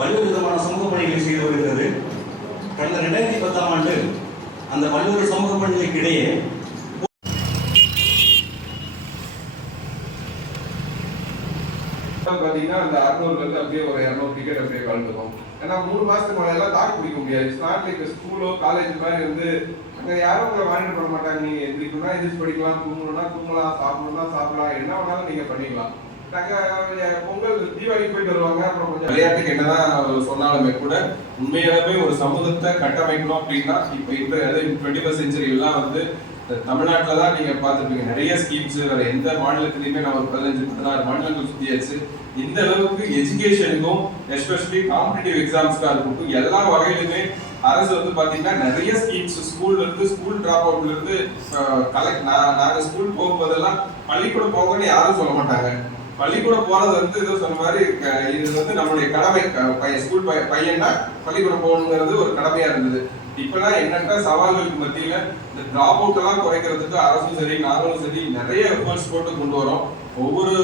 பல்வேறு விதமான சமூக பணிகளை செய்து வருகிறது. கடந்த 2010ஆம் ஆண்டு அந்த பல்வேறு சமூக பணிகளுக்கு இடையே பாத்தீங்கன்னா அந்த 600 அப்படியே ஒரு 200 டிக்கெட் அப்படியே கலந்துக்கும். ஏன்னா 3 மாசத்துக்கு மேல எல்லாம் தாக்கு பிடிக்க முடியாது. ஸ்டார்ட் லைக் ஸ்கூலோ காலேஜ் மாதிரி வந்து அங்க யாரும் உங்களை மானிட்டர் பண்ண மாட்டாங்க. நீங்க எந்திரிக்கணும்னா எந்திரிச்சு படிக்கலாம், தூங்கணும்னா தூங்கலாம், சாப்பிடணும்னா சாப்பிடலாம், என்ன வேணாலும் நீங்க பண்ணிக்கலாம். நாங்க பொங்கல் தீபாவளிக்கு போயிட்டு வருவாங்க. அப்புறம் கொஞ்சம் விளையாட்டுக்கு என்னதான் சொன்னாலுமே கூட உண்மையாகவே ஒரு சமூகத்தை கட்டமைக்கணும் அப்படின்னா இப்ப இந்த 21st century எல்லாம் வந்து தமிழ்நாட்டில் தான் நீங்க பார்த்துருப்பீங்க. நிறைய ஸ்கீம்ஸ் வேற எந்த மாநிலத்திலையுமே நம்ம 15-16 மாநிலங்கள் சுத்தியாச்சு. இந்த அளவுக்கு எஜுகேஷனுக்கும் எஸ்பெஷலி காம்படிட்டிவ் எக்ஸாம்ஸ்க்காக இருக்கட்டும் எல்லா வகையிலுமே அரசு வந்து பாத்தீங்கன்னா நிறைய ஸ்கீம்ஸ் ஸ்கூல்ல இருந்து ஸ்கூல் டிராப் அவுட்ல இருந்து நாங்க ஸ்கூல் போகும்போதெல்லாம் பள்ளிக்கூடம் போகணும்னு யாரும் சொல்ல மாட்டாங்க. பள்ளிக்கூடம் போறது வந்து ஏதோ சொன்ன மாதிரி இது வந்து நம்மளுடைய கடமை. ஸ்கூல் பையன்னா பள்ளிக்கூடம் போகணுங்கிறது ஒரு கடமையா இருந்தது. இப்பெல்லாம் எண்ணற்ற சவால்களுக்கு மத்தியில இந்த டிராப் அவுட் எல்லாம் குறைக்கிறதுக்கு அரசும் சரி நாங்களும் சரி நிறைய எஃபர்ட்ஸ் போட்டு கொண்டு வரோம். ஒவ்வொரு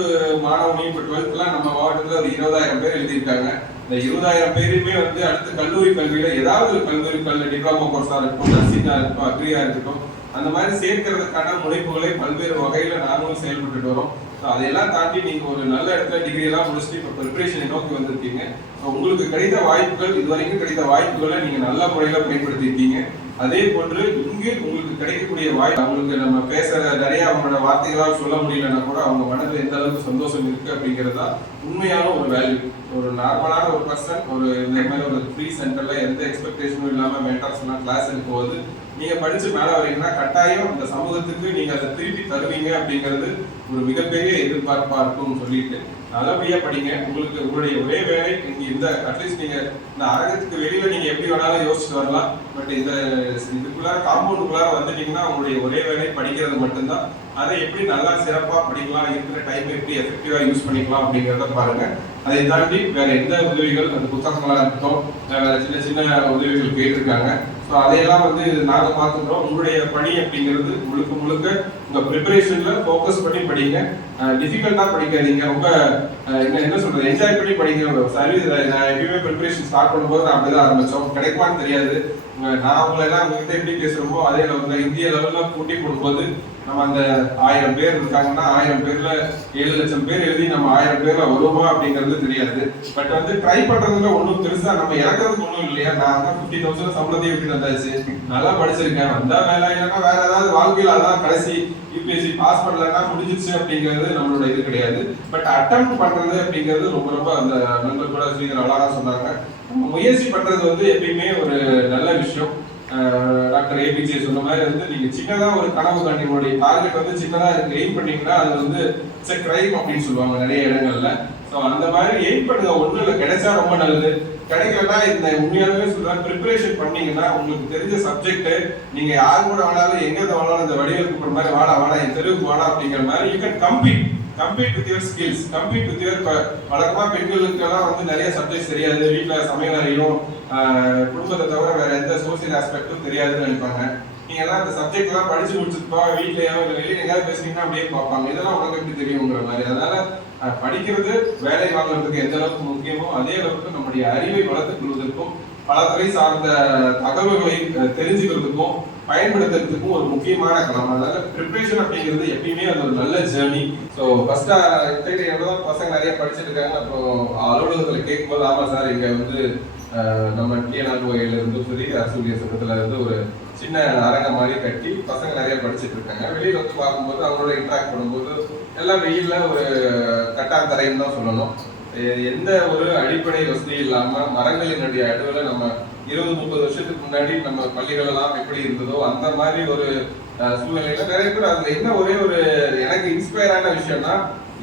மாணவனையும் இப்போ 12th நம்ம மாவட்டத்தில் ஒரு 20,000 பேர் எழுதியிருக்காங்க. இந்த 20,000 பேருமே வந்து அடுத்த கல்லூரி கல்வியில ஏதாவது ஒரு கல்லூரி டிப்ளமோ கோர்ஸா இருக்கட்டும், நர்சிங்கா இருக்கட்டும், அக்ரியா இருக்கட்டும், அந்த மாதிரி சேர்க்கிறதுக்கான முனைப்புகளை பல்வேறு வகையில நாங்களும் செயல்பட்டு வரோம். அதையெல்லாம் தாண்டி நீங்க ஒரு நல்ல இடத்துல டிகிரி எல்லாம் முடிச்சுட்டு இப்போ ப்ரிப்பரேஷனை நோக்கி வந்திருக்கீங்க. உங்களுக்கு கிடைத்த வாய்ப்புகள் இதுவரைக்கும் கிடைத்த வாய்ப்புகளை நீங்க நல்ல முறையில பயன்படுத்திருக்கீங்க. அதே போன்று இங்கு உங்களுக்கு கிடைக்கக்கூடிய வாய்ப்பு அவங்களுக்கு நம்ம பேசுற நிறைய அவங்களோட வார்த்தைகளால் சொல்ல முடியலன்னா கூட அவங்க மனதில் எந்த அளவுக்கு சந்தோஷம் இருக்கு அப்படிங்கிறதா உண்மையான ஒரு வேல்யூ. ஒரு நார்மலான ஒரு பர்சன் ஒரு இந்த மாதிரி ஒரு ஃப்ரீ சென்டர்ல எந்த எக்ஸ்பெக்டேஷனும் இல்லாம மென்டர்ஸ் எல்லாம் கிளாஸ் இருக்கும்போது நீங்க படிச்சு மேல வரீங்கன்னா கட்டாயம் இந்த சமூகத்துக்கு நீங்க அதை திருப்பி தருவீங்க அப்படிங்கிறது ஒரு மிகப்பெரிய எதிர்பார்ப்பா இருக்கும்னு சொல்லிட்டு நல்லபடியா படிங்க. உங்களுக்கு உங்களுடைய ஒரே வேலை நீங்க இந்த அட்லீஸ்ட் நீங்க இந்த அரங்கத்துக்கு வெளியில நீங்க எப்படி வேணாலும் யோசிச்சுட்டு வரலாம். பட் இந்த இதுக்குள்ளார காம்பவுண்டுக்குள்ளார வந்துட்டீங்கன்னா உங்களுடைய ஒரே வேலை படிக்கிறது மட்டும்தான். அதை எப்படி நல்லா சிறப்பா படிக்கலாம், இருக்கிற டைம் எப்படி எஃபெக்டிவா யூஸ் பண்ணிக்கலாம் அப்படிங்கிறத பாருங்க. அதை தாண்டி வேற எந்த உதவிகள் அந்த புத்தகங்களா இருக்கட்டும் வேற சின்ன சின்ன உதவிகள் கேட்டிருக்காங்க. ஸோ அதையெல்லாம் வந்து நாங்கள் பார்த்துக்கிறோம். உங்களுடைய பணி அப்படிங்கிறது முழுக்க முழுக்க உங்க ப்ரிப்பரேஷன்ல ஃபோக்கஸ் பண்ணி படிங்க. டிஃபிகல்ட்டா படிக்காதீங்க. ரொம்ப என்ன சொல்றது என்ஜாய் பண்ணி படிங்க. சர்வீஸ் நான் எப்பயுமே ப்ரிப்பரேஷன் ஸ்டார்ட் பண்ணும்போது நான் அப்படிதான் ஆரம்பிச்சோம். கிடைக்குமான்னு தெரியாது. நான் உங்களை எல்லாம் உங்ககிட்ட எப்படி பேசுறோமோ அதே அளவுக்கு இந்திய லெவல்ல போட்டி போடும்போது நம்ம அந்த 1000 பேர் இருக்காங்கன்னா 1000 பேர்ல 7 லட்சம் பேர் எழுதி நம்ம 1000 பேர்ல வருவோமா அப்படிங்கிறது தெரியாது. பட் வந்து ட்ரை பண்றதுல ஒன்றும் பெருசா நம்ம இறக்குறதுக்கு ஒன்றும் இல்லையா. நான் தான் 50,000 சம்பளத்தையும் விட்டு வந்தாச்சு, நல்லா படிச்சிருக்கேன், வந்தா வேலை இல்லைன்னா வேற ஏதாவது வாழ்க்கையில் அதான் கடைசி யூபிஎஸ்சி பாஸ் பண்ணலன்னா முடிஞ்சிச்சு அப்படிங்கிறது நம்மளோட இது கிடையாது. பட் அட்டெம்ப்ட் பண்றது அப்படிங்கிறது ரொம்ப ரொம்ப அந்த நண்பர் கூட ஸ்ரீதர் அழகா சொன்னாங்க. முயற்சி பண்றது வந்து எப்பயுமே ஒரு நல்ல விஷயம். டாக்டர் ஏபிஜே சொன்ன மாதிரி வந்து நீங்க சின்னதா ஒரு கனவு கண்டு உங்களுடைய டார்கெட் வந்து சின்னதா எய்ம் பண்ணீங்கன்னா அது வந்து இட்ஸ் கிரைம் அப்படின்னு சொல்லுவாங்க நிறைய இடங்கள்ல. ஸோ அந்த மாதிரி எய்ம் பண்ணுங்க. ஒன்றும் இல்லை, கிடைச்சா ரொம்ப நல்லது, கிடைக்கலன்னா இந்த உண்மையாகவே சொல்றேன் ப்ரிப்பரேஷன் பண்ணீங்கன்னா உங்களுக்கு தெரிஞ்ச சப்ஜெக்ட் நீங்க யார் கூட வேணாலும் எங்க வேணாலும் இந்த வடிவில் கூப்பிடுற மாதிரி வாடா என் தெருவுக்கு வாடா அப்படிங்கிற மாதிரி you can compete with your skills, compete with your வழக்கமா பெண்களுக்கு எல்லாம் வந்து நிறைய சப்ஜெக்ட்ஸ் தெரியாது, வீட்டுல சமையல் அறியும் குடும்பத்தை தவிர வேற எந்த சோசியல் ஆஸ்பெக்டும் தெரியாதுன்னு நினைப்பாங்க. நீங்க எல்லாம் இந்த சப்ஜெக்ட் எல்லாம் படிச்சு முடிச்சுப்பா வீட்லயோ இல்லை வெளியே எங்கேயாவது பேசுறீங்கன்னா அப்படியே பார்ப்பாங்க, இதெல்லாம் உனக்கு எப்படி தெரியுங்கிற மாதிரி. அதனால படிக்கிறது வேலை வாங்குறதுக்கு எந்த அளவுக்கு முக்கியமோ அதே அளவுக்கு நம்முடைய அறிவை வளர்த்துக் கொள்வதற்கும் பல துறை சார்ந்த தகவல்களை தெரிஞ்சுக்கிறதுக்கும் பயன்படுத்துறதுக்கும் ஒரு முக்கியமான களம். அதனால ப்ரிப்பரேஷன் அப்படிங்கிறது எப்பயுமே அது ஒரு நல்ல ஜேர்னி. ஸோ ஃபர்ஸ்டா எவ்வளோதான் பசங்க நிறைய படிச்சுட்டு இருக்காங்க. அப்புறம் அலுவலகத்தில் கேட்கும்போது ஆமா சார் இங்க வந்து நம்ம டிஎன்ஆர்ஓல இருந்து சரி அரசு சட்டத்துல இருந்து ஒரு சின்ன அரங்கம் மாதிரி கட்டி பசங்க நிறைய படிச்சுட்டு இருக்காங்க. வெளியில வந்து பார்க்கும்போது அவங்களோட இன்ட்ராக்ட் பண்ணும்போது எல்லாம் வெயில்ல ஒரு கட்டாந்தரைன்னு தான் சொல்லணும். எந்த ஒரு அடிப்படை வசதி இல்லாம மரங்களினுடைய அடுவுல நம்ம 20-30 வருஷத்துக்கு முன்னாடி நம்ம பள்ளிகள் எல்லாம் எப்படி இருந்ததோ அந்த மாதிரி ஒரு சூழ்நிலையில நிறைய பேர் அதுல என்ன ஒரே ஒரு எனக்கு இன்ஸ்பயரான விஷயம்னா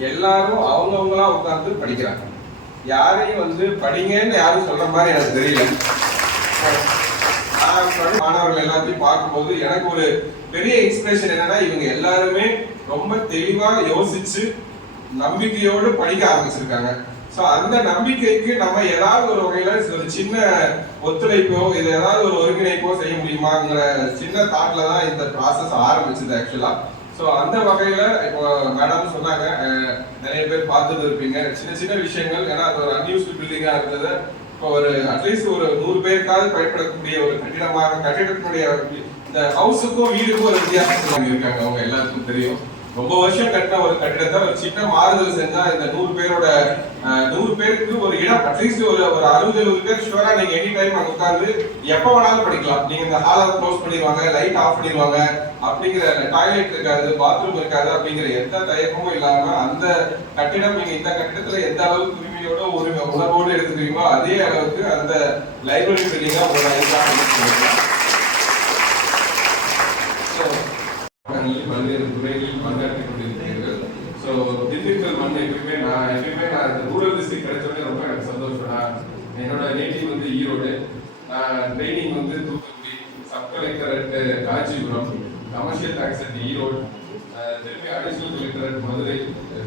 எல்லாரும் அவங்கவுங்களா உட்கார்ந்து படிக்கிறாங்க. யாரையும் வந்து படிங்கன்னு யாரும் சொல்ற மாதிரி எனக்கு தெரியல. மாணவர்கள் எல்லாத்தையும் பார்க்கும்போது எனக்கு ஒரு பெரிய இன்ஸ்பிரேஷன் என்னன்னா இவங்க எல்லாருமே ரொம்ப தெளிவா யோசிச்சு நம்பிக்கையோடு படிக்க ஆரம்பிச்சிருக்காங்க. சோ அந்த நம்பிக்கைக்கு நம்ம ஏதாவது ஒரு வகையில ஒரு சின்ன ஒத்துழைப்போ இது ஏதாவது ஒரு ஒருங்கிணைப்போ செய்ய முடியுமாங்கிற சின்ன தாட்ல தான் இந்த ப்ராசஸ் ஆரம்பிச்சது ஆக்சுவலா. ஸோ அந்த வகையில இப்போ மேடம் சொன்னாங்க நிறைய பேர் பார்த்துட்டு இருப்பீங்க சின்ன சின்ன விஷயங்கள். ஏன்னா அது ஒரு அன்யூஸ்டு பில்டிங்கா இருந்தது இப்போ ஒரு அட்லீஸ்ட் ஒரு 100 பேருக்காவது பயன்படக்கூடிய ஒரு கட்டிடத்தினுடைய இந்த ஹவுஸுக்கும் வீடுக்கும் ஒரு வித்தியாசம் இருக்காங்க. அவங்க எல்லாருக்கும் தெரியும். ரொம்ப வருஷம் கட்டின ஒரு கட்டிடத்தை ஒரு சின்ன மாறுதல் செஞ்சா இந்த 100 பேருக்கு ஒரு இடம் அட்லீஸ்ட் ஒரு 60-70 பேர் ஷுவரா நீங்க எனி டைம் அங்க உட்கார்ந்து எப்ப வேணாலும் படிக்கலாம். நீங்க இந்த ஹாலை க்ளோஸ் பண்ணிடுவாங்க, லைட் ஆஃப் பண்ணிடுவாங்க, அப்படிங்கிற டாய்லெட் இருக்காது, பாத்ரூம் இருக்காது அப்படிங்கிற எந்த தயக்கமும் இல்லாம அந்த கட்டிடம் நீங்க இந்த கட்டிடத்துல எந்த அளவுக்கு உரிமையோட ஒரு உணர்வோடு எடுத்துக்கிறீங்களோ அதே அளவுக்கு அந்த லைப்ரரி பில்டிங்கா ஒரு பல்வேறு துறைகளில் பங்காற்றிக் கொண்டிருக்கிறீர்கள். ஸோ திண்டுக்கல் மண் எப்பயுமே நான் இந்த ரூரல் டிஸ்ட்ரிக்ட் கிடைச்சோடனே ரொம்ப எனக்கு சந்தோஷம். என்னோட நேட்டிவ் வந்து ஈரோடு, ட்ரைனிங் வந்து Thoothukudi, sub collectorate Kanchipuram, commercial tax Erode, திரும்பி அடிஷனல் கலெக்டரேட் மதுரை,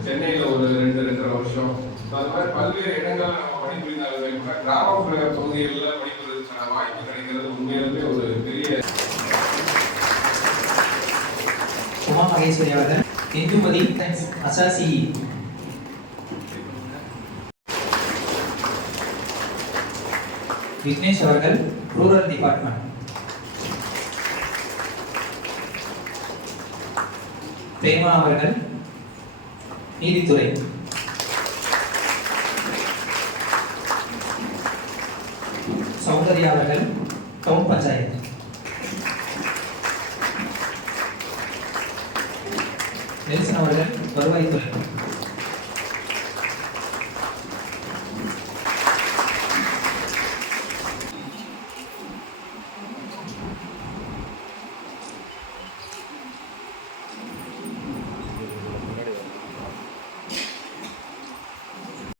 சென்னையில் ஒரு 2-2.5 வருஷம். அது மாதிரி பல்வேறு இடங்கள் நம்ம பணிபுரிந்தாலும் கூட கிராமப்புற பகுதிகளில் பணிபுரிவதற்கான வாய்ப்பு கிடைக்கிறது உண்மையிலுமே ஒரு பெரிய. உமா மகேஸ்வரி அவர்கள், இந்துமதி அசாசி, விக்னேஷ் அவர்கள் ரூரல் டிபார்ட்மெண்ட், பிரேமா அவர்கள் நீதித்துறை, சௌந்தர்யா அவர்கள் டவுன் பஞ்சாயத்து, நெல்சன் அவர்கள் வருவாய்த்துறை,